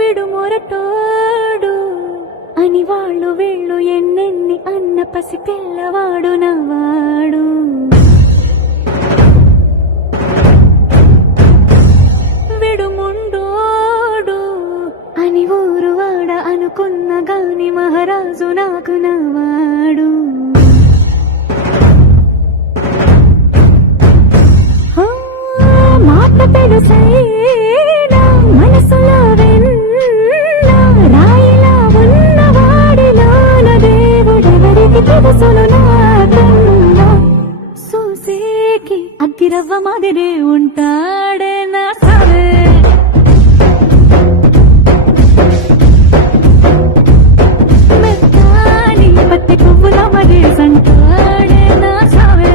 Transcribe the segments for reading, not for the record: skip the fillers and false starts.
విడుమొరటోడు అని వాళ్ళు వీళ్ళు ఎన్నెన్ని అన్న పసి పిల్లవాడు నవ్వాడు. విడుముండోడు అని ఊరు వాడ అనుకున్న గాని మహారాజు నాకు నవ్వాడు. మాట తెలుసైనా మనసులో వెన్న రాయిలా ఉన్నవాడిలోన దేవుడెవరికి తెలుసును నాకన్నా. సూసేకి అగ్గిరవ్వ మాదిరే ఉంటాడే నా సరే. మెత్తాని పత్తి పువ్వుల మగేసంటాడే నా సరే.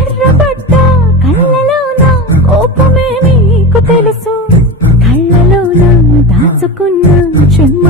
ఎర్రబడ్డ కళ్ళలోన కోపమే మీకు తెలుసు, కళ్ళలోన దాచుకున్న చెమ్మ